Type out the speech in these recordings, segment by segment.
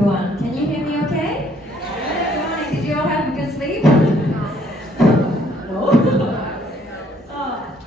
everyone. Can you hear me okay? Good morning. Did you all have a good sleep? No?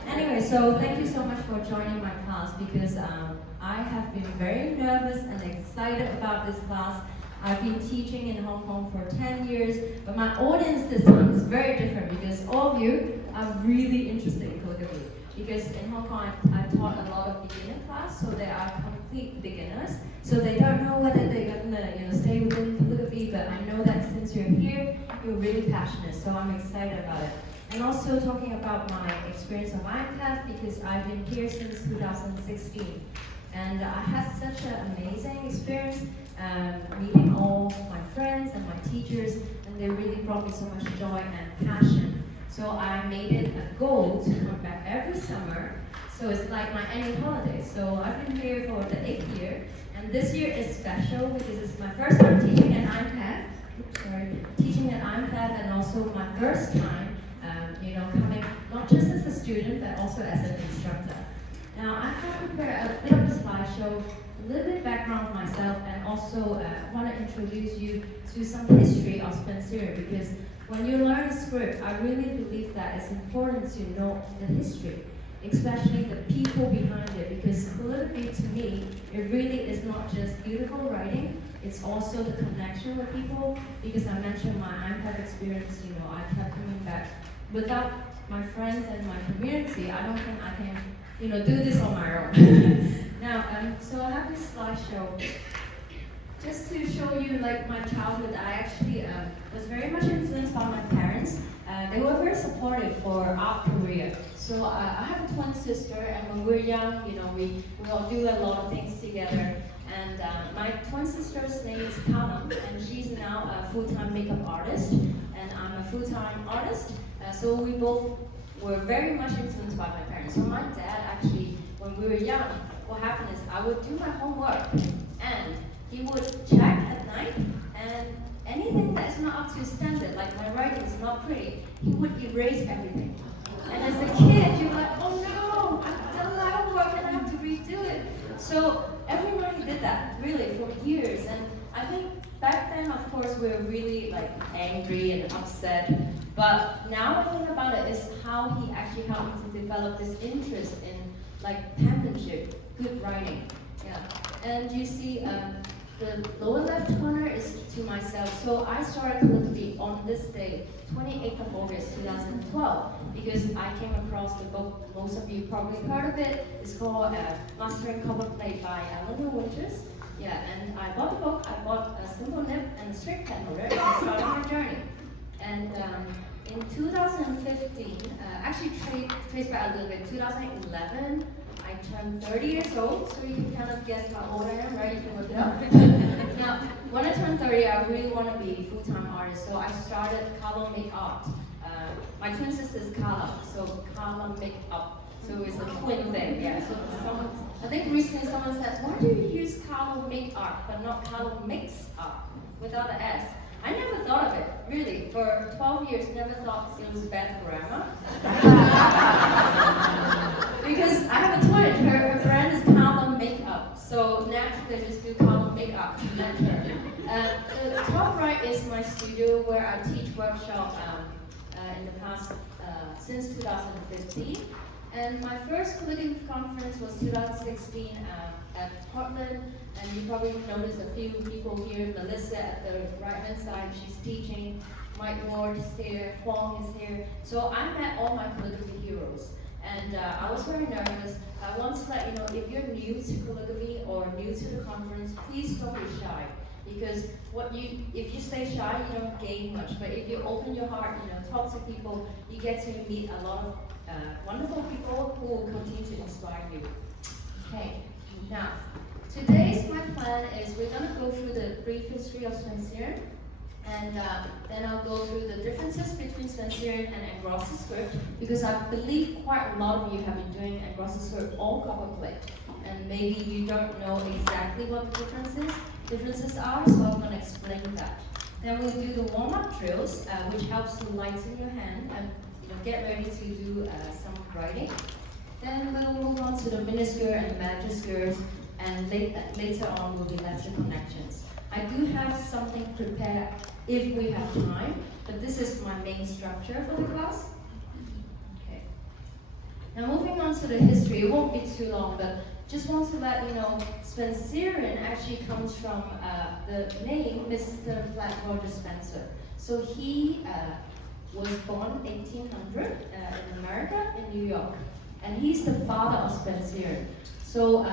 Anyway, so thank you so much for joining my class because I have been very nervous and excited about this class. I've been teaching in Hong Kong for 10 years, but my audience this time is very different because all of you are really interested in calligraphy. Because in Hong Kong, I've taught a lot of beginner class, so they are complete beginners. So they don't know whether they're gonna stay within calligraphy, but I know that since you're here, you're really passionate, so I'm excited about it. And also talking about my experience of IAMPETH, because I've been here since 2016. And I had such an amazing experience meeting all my friends and my teachers, and they really brought me so much joy and passion. So I made it a goal to come back every summer. So it's like my annual holiday. So I've been here for the 8th year, and this year is special because it's my first time teaching at IAMPETH. Teaching at IAMPETH, and also my first time, coming not just as a student but also as an instructor. Now I have prepared a bit of a slideshow, a little bit background of myself, and also want to introduce you to some history of Spencerian, because when you learn a script, I really believe that it's important to know the history, especially the people behind it, because calligraphy to me, it really is not just beautiful writing, it's also the connection with people, because I mentioned my IAMPETH experience, I kept coming back. Without my friends and my community, I don't think I can, do this on my own. Now, so I have this slideshow. Just to show you my childhood, I actually was very much influenced by my parents. They were very supportive for art career. So I have a twin sister, and when we were young, we all do a lot of things together. And my twin sister's name is Callum, and she's now a full-time makeup artist, and I'm a full-time artist. So we both were very much influenced by my parents. So my dad actually, when we were young, what happened is I would do my homework, and he would check at night, and anything that's not up to standard, like my writing is not pretty, he would erase everything. And as a kid, you're like, oh no, I've done my homework and I have to redo it. So every night he did that, really, for years. And I think back then, of course, we were really angry and upset. But now I think about it is how he actually helped me to develop this interest in penmanship, good writing. Yeah. And you see, the lower left corner is to myself. So I started calligraphy on this day, 28th of August 2012, because I came across the book. Most of you probably heard of it. It's called Mastering Copper Plate by Eleanor Winters. Yeah, and I bought the book. I bought a simple nib and a straight pen holder, and I started my journey. And in 2015, actually traced back a little bit, 2011, I turned 30 years old, so you can kind of guess how old I am, right? You can look it up. Now, when I turned 30, I really want to be a full-time artist, so I started Callum Make Art. My twin sister is Callum, so Callum Make Up. So it's a twin thing, yeah. So I think recently someone said, why do you use Callum Make Art, but not Callum Mix Art, without the S? I never thought of it, really. For 12 years, never thought it was bad grammar. Because I have a twin, her brand is Callum Makeup. So naturally, I just do Callum Makeup. The top right is my studio where I teach workshop in the past, since 2015. And my first calligraphy conference was 2016 at Portland, and you probably noticed a few people here. Melissa at the right-hand side, she's teaching. Mike Ward is here, Huang is here. So I met all my calligraphy heroes, and I was very nervous. I want to let you know, if you're new to calligraphy or new to the conference, please don't be shy. Because if you stay shy, you don't gain much. But if you open your heart, talk to people, you get to meet a lot of wonderful people who will continue to inspire you. Okay, now, today's my plan is we're going to go through the brief history of Spencerian, and then I'll go through the differences between Spencerian and Engrossi script, because I believe quite a lot of you have been doing Engrossi script all copper plate, and maybe you don't know exactly what the differences are, so I'm going to explain that. Then we'll do the warm-up drills, which helps to lighten your hand and get ready to do some writing. Then we'll move on to the miniskirt and major skirts, and later on will be lecture connections. I do have something prepared if we have time, but this is my main structure for the class. Okay. Now moving on to the history, it won't be too long, but just want to let you know, Spencerian actually comes from the name Mr. Platt Roger Spencer. So he was born 1800 in America, in New York, and he's the father of Spencerian. So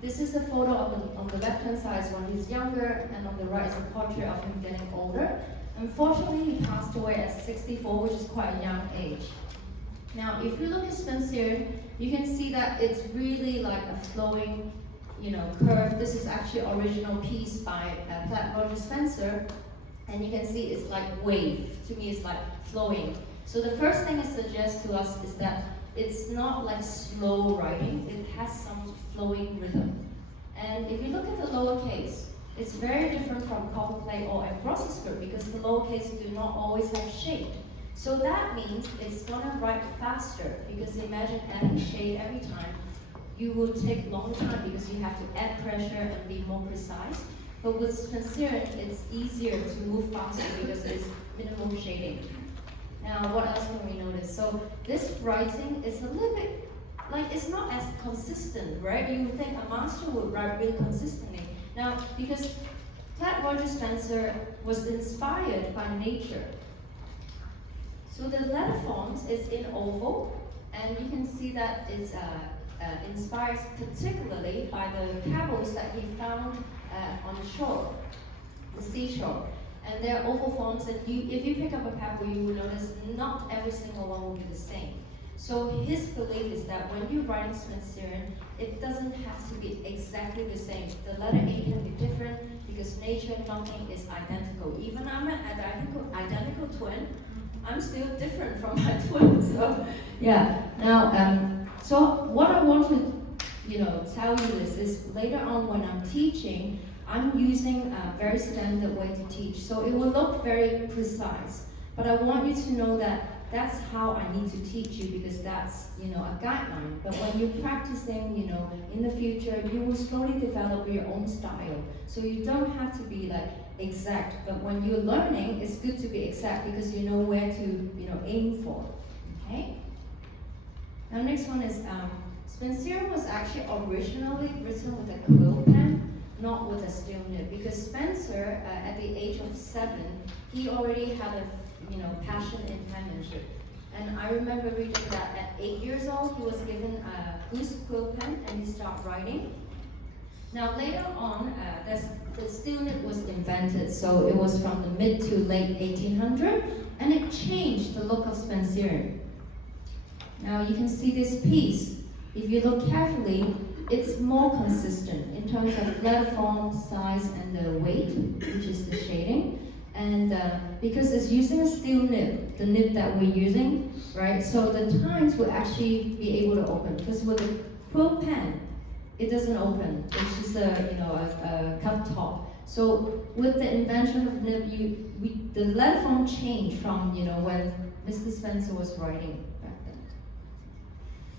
this is a photo on the left-hand side is when he's younger, and on the right is a portrait of him getting older. Unfortunately, he passed away at 64, which is quite a young age. Now, if you look at Spencerian, you can see that it's really like a flowing, curve. This is actually original piece by Platt Roger Spencer, and you can see it's like wave. To me, it's like flowing. So the first thing it suggests to us is that it's not like slow writing, it has some flowing rhythm. And if you look at the lowercase, it's very different from copperplate or embroidery script because the lowercase do not always have shade. So that means it's gonna write faster because imagine adding shade every time. You will take long time because you have to add pressure and be more precise. But with Spencerian, it's easier to move faster because it's minimal shading. Now, what else can we notice? So this writing is a little bit, it's not as consistent, right? You would think a master would write really consistently. Now, because Platt Roger Spencer was inspired by nature. So the letter forms is in oval, and you can see that it's inspired particularly by the pebbles that he found on the shore, the seashore. And they're oval forms, and if you pick up a pebble, you will notice not every single one will be the same. So his belief is that when you're writing Spencerian, it doesn't have to be exactly the same. The letter A can be different because nature, nothing is identical. Even I'm an identical twin, I'm still different from my twin. So yeah. Now, so what I want to tell you is later on when I'm teaching, I'm using a very standard way to teach. So it will look very precise, but I want you to know that that's how I need to teach you because that's a guideline. But when you're practicing, in the future, you will slowly develop your own style. So you don't have to be like exact, but when you're learning, it's good to be exact because you know where to aim for. Okay. Now next one is Spencerian was actually originally written with a quill pen, not with a steel nib, because Spencer, at the age of 7, he already had a passion in penmanship. And I remember reading that at 8 years old, he was given a loose quill pen and he started writing. Now later on, the steel nib was invented, so it was from the mid to late 1800, and it changed the look of Spencerian. Now you can see this piece. If you look carefully, it's more consistent in terms of letter form, size, and the weight, which is the shading. And because it's using a steel nib, the nib that we're using, right? So the tines will actually be able to open. Because with a quill pen, it doesn't open. It's just a cut top. So with the invention of nib, the letter form changed from when Mr. Spencer was writing back then.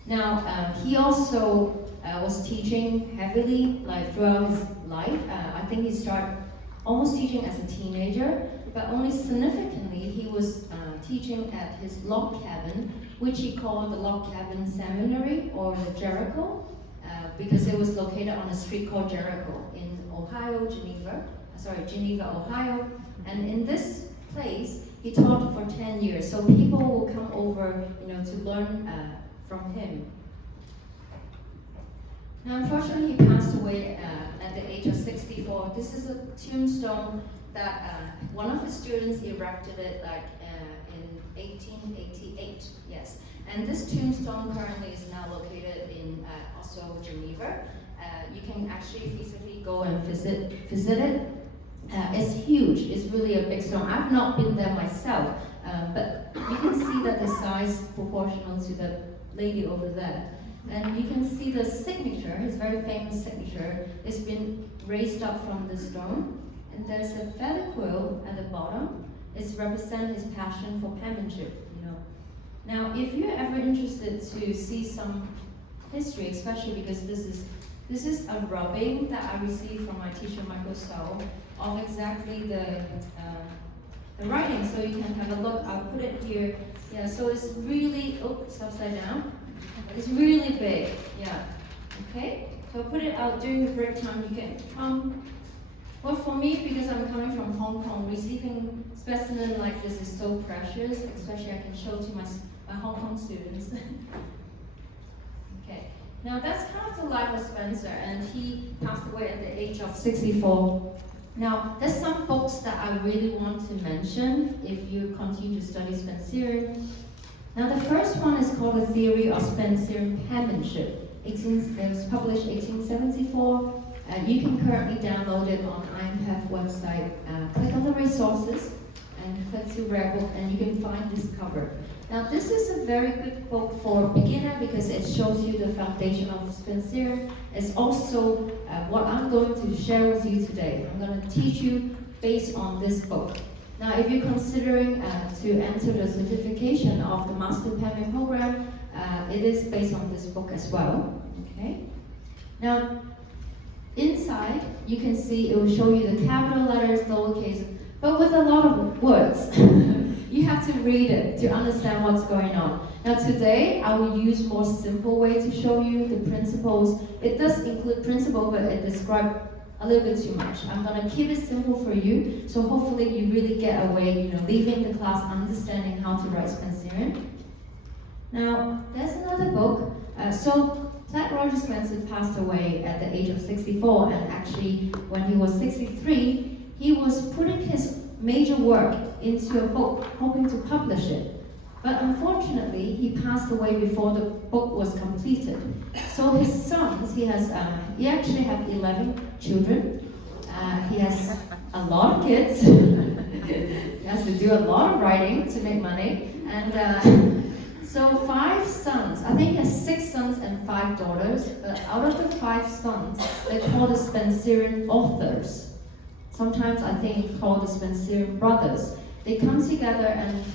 Now he also was teaching heavily throughout his life. I think he started almost teaching as a teenager, but only significantly he was teaching at his log cabin, which he called the Log Cabin Seminary or the Jericho, because it was located on a street called Jericho in Geneva, Ohio. And in this place, he taught for 10 years. So people will come over, to learn from him. Now, unfortunately, he passed away at the age of 64. This is a tombstone that one of his students erected it in 1888, yes. And this tombstone currently is now located in also Geneva. You can actually physically go and visit it. It's huge, it's really a big stone. I've not been there myself, but you can see that the size proportional to the lady over there. And you can see the signature, his very famous signature, it's been raised up from the stone. And there's a feather quill at the bottom. It's represent his passion for penmanship, Now, if you're ever interested to see some history, especially because this is This is a rubbing that I received from my teacher, Michael Sull, of exactly the writing. So you can have a look. I'll put it here. Yeah, so it's really, it's upside down. It's really big, yeah. Okay, so I'll put it out during the break time. You can come. Well, for me, because I'm coming from Hong Kong, receiving specimen like this is so precious, especially I can show to my Hong Kong students. Okay, now that's kind of the life of Spencer, and he passed away at the age of 64. Now, there's some books that I really want to mention if you continue to study Spencerian. Now, the first one is called The Theory of Spencerian Penmanship. It was published 1874. You can currently download it on IAMPETH website. Click on the resources and click to Rare Book, and you can find this cover. Now, this is a very good book for a beginner because it shows you the foundation of Spencerian. It's also what I'm going to share with you today. I'm going to teach you based on this book. Now, if you're considering to enter the certification of the Master Penman program, it is based on this book as well. Okay. Now, inside, you can see it will show you the capital letters, lowercase, but with a lot of words. You have to read it to understand what's going on. Now today, I will use more simple way to show you the principles. It does include principle, but it describes a little bit too much. I'm gonna keep it simple for you, so hopefully you really get away, leaving the class understanding how to write Spencerian. Now, there's another book. So Platt Roger Spencer passed away at the age of 64, and actually, when he was 63, he was putting his major work into a book, hoping to publish it. But unfortunately, he passed away before the book was completed. So his sons, he actually has 11 children. He has a lot of kids. He has to do a lot of writing to make money. And so 5 sons, I think he has 6 sons and 5 daughters. But out of the 5 sons, they're called the Spencerian authors. Sometimes I think it's called the Spencerian brothers. They come together and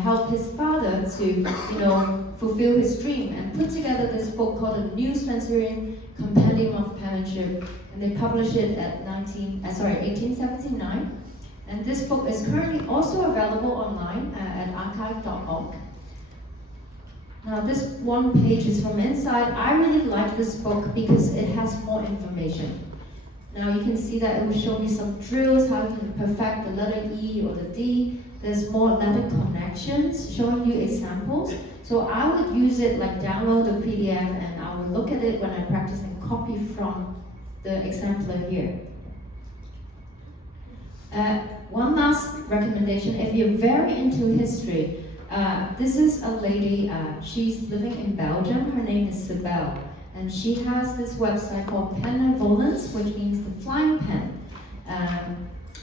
help his father to fulfill his dream and put together this book called The New Spencerian Compendium of Penmanship, and they published it at 1879. And this book is currently also available online at archive.org. Now this one page is from inside. I really like this book because it has more information. Now you can see that it will show me some drills, how you can perfect the letter E or the D. There's more letter connections, showing you examples. So I would use it like download the PDF, and I will look at it when I practice and copy from the exemplar here. One last recommendation, if you're very into history, this is a lady, she's living in Belgium. Her name is Sibel. And she has this website called Pen and Volants, which means the flying pen.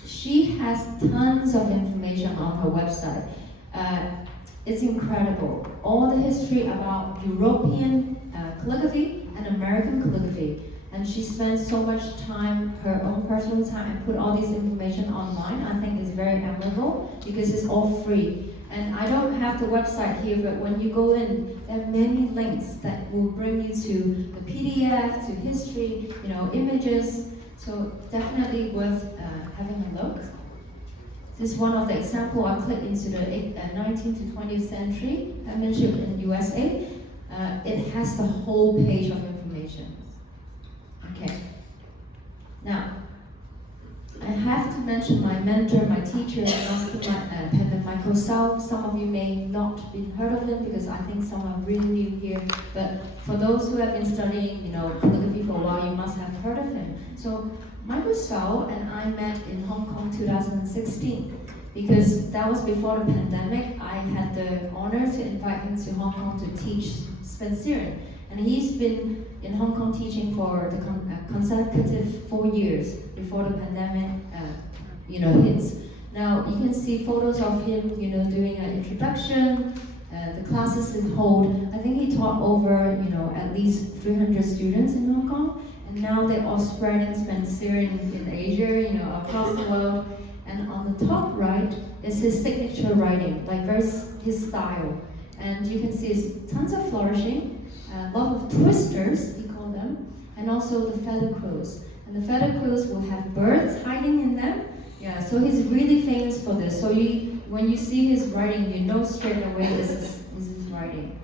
She has tons of information on her website. It's incredible. All the history about European calligraphy and American calligraphy. And she spends so much time, her own personal time, and put all this information online. I think it's very admirable because it's all free. And I don't have the website here, but when you go in, there are many links that will bring you to the PDF, to history, images. So definitely worth having a look. This is one of the examples. I clicked into the 19th to 20th century penmanship in USA. It has the whole page of information. Okay. Now, I have to mention my mentor, my teacher, Master Penman Michael Sull. Some of you may not be heard of him because I think some are really new here. But for those who have been studying, calligraphy for a while, you must have heard of him. So Michael Sull and I met in Hong Kong 2016 because that was before the pandemic. I had the honor to invite him to Hong Kong to teach Spencerian. And he's been in Hong Kong teaching for the consecutive 4 years before the pandemic, hits. Now you can see photos of him, doing an introduction. The classes he hold. I think he taught over, at least 300 students in Hong Kong. And now they're all spreading Spencerian in Asia, across the world. And on the top right is his signature writing, like his style. And you can see tons of flourishing. A lot of twisters, we call them, and also the feather quills. And the feather quills will have birds hiding in them. Yeah, so he's really famous for this. So when you see his writing, you know straight away this is his writing.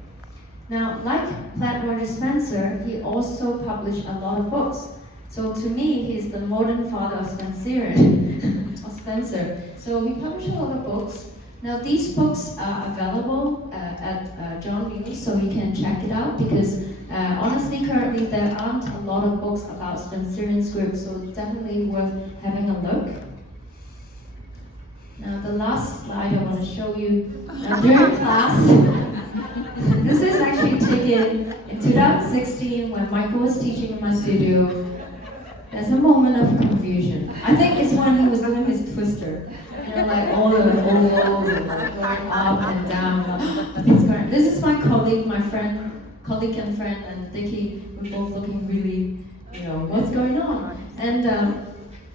Now, like Platt Roger Spencer, he also published a lot of books. So to me, he's the modern father of Spencerian, of Spencer. So he published a lot of books. Now these books are available at John Lewis, so you can check it out, because honestly currently there aren't a lot of books about Spencerian script, so definitely worth having a look. Now the last slide I want to show you during class. This is actually taken in 2016 when Michael was teaching in my studio. There's a moment of confusion. I think it's when he was doing his twister. You know, like all the ovals and like going up and down. This is my colleague and friend, and Dickie. We're both looking really, you know, what's going on. And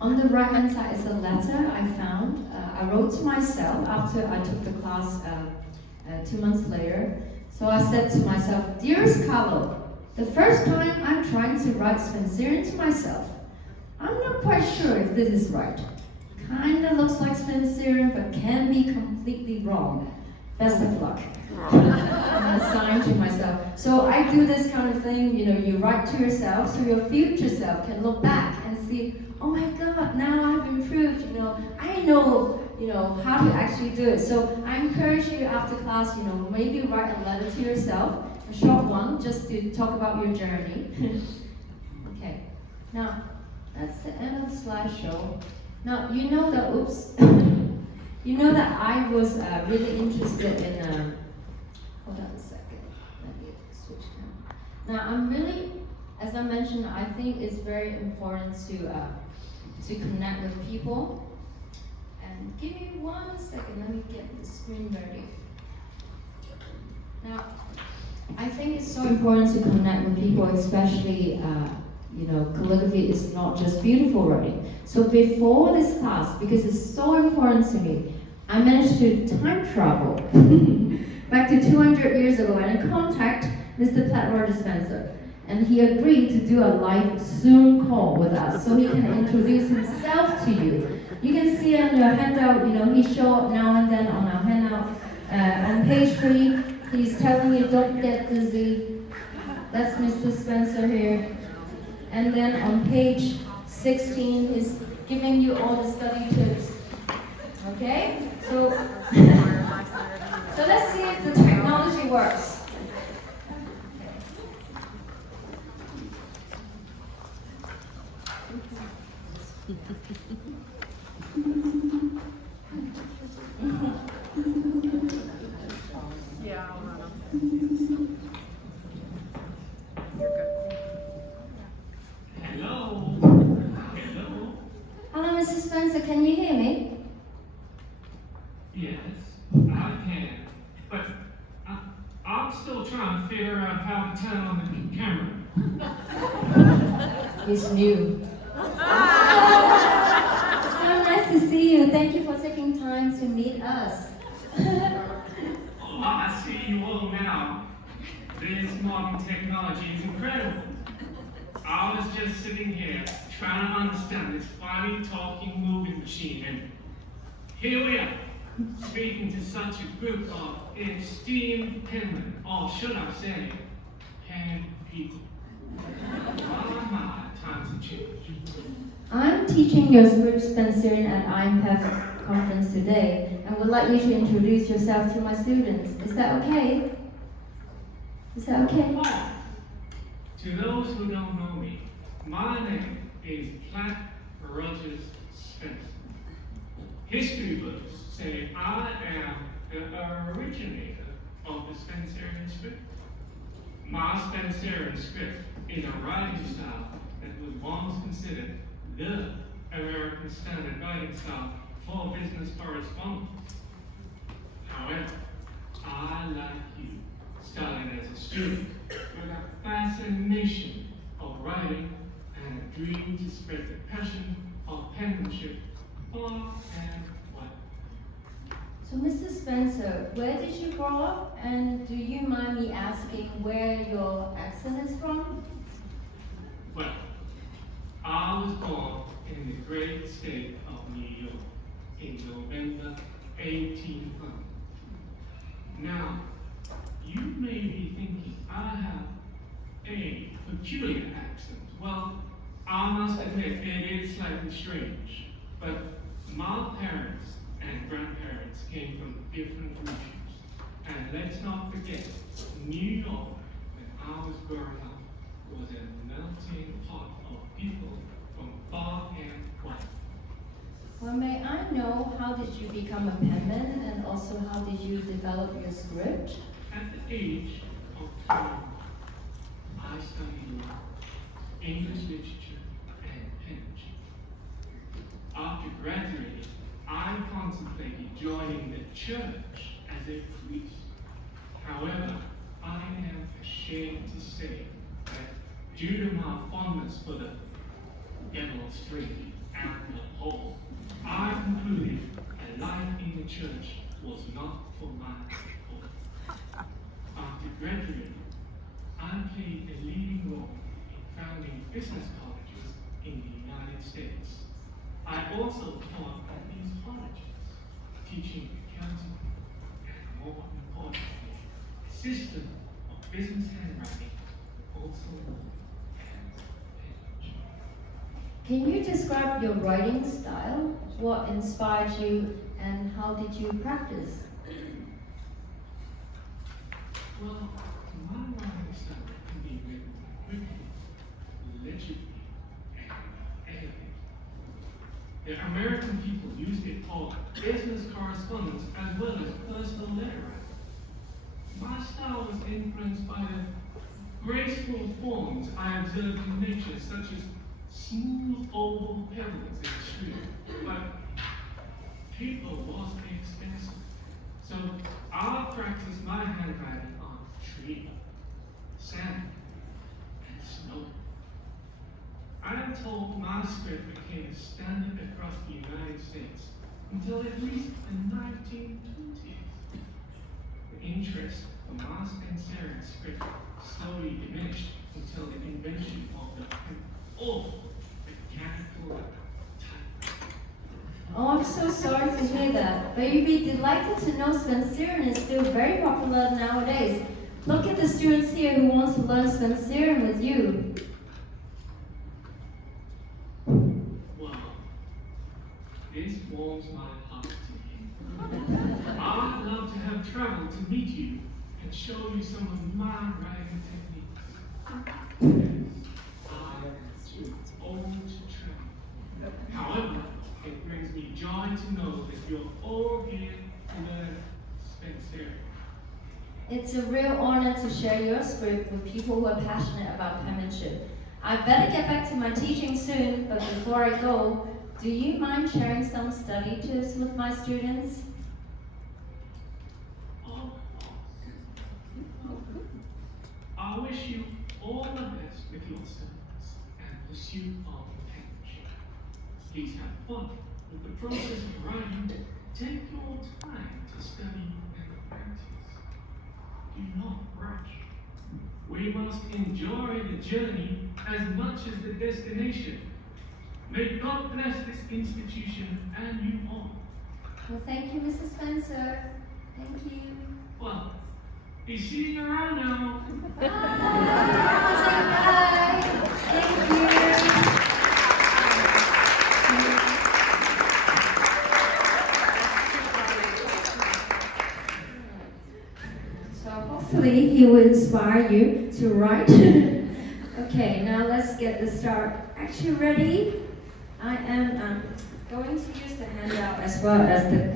on the right hand side is a letter I found. I wrote to myself after I took the class 2 months later. So I said to myself, "Dearest Carlo, the first time I'm trying to write Spencerian to myself. I'm not quite sure if this is right. Kinda looks like Spencerian, but can be completely wrong. Best of luck." And I signed to myself. So I do this kind of thing, you know, you write to yourself so your future self can look back and see, oh my God, now I've improved, you know, I know, you know, how to actually do it. So I encourage you after class, you know, maybe write a letter to yourself, a short one, just to talk about your journey. Okay, now that's the end of the slideshow. Now, you know that, you know that I was really interested in, hold on a second, let me switch now. Now, I'm really, as I mentioned, I think it's very important to connect with people. And give me 1 second, let me get the screen ready. Now, I think it's so important to connect with people, especially, you know, calligraphy is not just beautiful writing. So before this class, because it's so important to me, I managed to time travel back to 200 years ago and contact Mr. Platt Roger Spencer. And he agreed to do a live Zoom call with us so he can introduce himself to you. You can see on your handout, you know, he shows up now and then on our handout. On page 3, he's telling you don't get dizzy. That's Mr. Spencer here. And then on page 16, he's giving you all the study tips. Okay? So, so let's see if the technology works. Yeah, I'll run them. You're good. Hello? Hello? Hello, Mr. Spencer, can you hear me? Yes, I can. But I'm still trying to figure out how to turn on the camera. He's new. So nice to see you. Thank you for taking time to meet us. Oh, I see you all now. This modern technology is incredible. I was just sitting here trying to understand this funny talking moving machine, and here we are, speaking to such a group of esteemed penmen, or should I say, pen people. My, times have changed. I'm teaching your script Spencerian at IAMPETH conference today, and would like you to introduce yourself to my students. Is that okay? Is that okay? Platt. To those who don't know me, my name is Platt Rogers Spencer. History books say I am the originator of the Spencerian script. My Spencerian script is a writing style that was once considered the American standard writing style for business correspondence. However, I, like you, started as a student with a fascination of writing and a dream to spread the passion of penmanship far and wide. So, Mr. Spencer, where did you grow up? And do you mind me asking where your accent is from? Well, I was born in the great state of New York in November 1800. Now, you may be thinking I have a peculiar accent. Well, I must admit it is slightly strange, but my parents and grandparents came from different regions. And let's not forget, New York, when I was growing up, was a melting pot of people from far and wide. Well, may I know how did you become a penman and also how did you develop your script? At the age of 21, I studied law, English literature, and penmanship. After graduating, I contemplated joining the church as a priest. However, I am ashamed to say that due to my fondness for the devil's drink and alcohol, I concluded a life in the church was not for my calling. After graduating, I played a leading role in founding business colleges in the United States. I also taught at these colleges, teaching accounting and, more importantly, system of business handwriting, also known as penmanship. Can you describe your writing style? What inspired you and how did you practice? Well, my writing style can be written quickly, legibly, and elegantly. The American people used it for business correspondence as well as personal letter writing. My style was influenced by the graceful forms I observed in nature, such as smooth oval pebbles in the street. But paper was expensive, so I practiced my handwriting on tree, sand, and snow. I am told my script became standard across the United States until at least the 1920s. The interest for my Spencerian script slowly diminished until the invention of the mechanical type. Oh, I'm so sorry to hear that, but you'd be delighted to know Spencerian is still very popular nowadays. Look at the students here who wants to learn Spencerian with you. Wow, this warms my heart to hear. I'd love to have traveled to meet you and show you some of my writing techniques. Yes, I am too old to travel. However, it brings me joy to know that you're all here to learn Spencerian. It's a real honor to share your script with people who are passionate about penmanship. I better get back to my teaching soon, but before I go, do you mind sharing some study tips with my students? Of course. I wish you all the best with your studies and pursuit of penmanship. Please have fun with the process of writing. Take your time to study and practice. Do not rush. We must enjoy the journey as much as the destination. May God bless this institution and you all. Well, thank you, Mrs. Spencer. Thank you. Well, be seeing you around now. Bye. Say bye. Thank you. So hopefully he will inspire you to write. Okay, now let's get the start actually ready. I am going to use the handout as well as the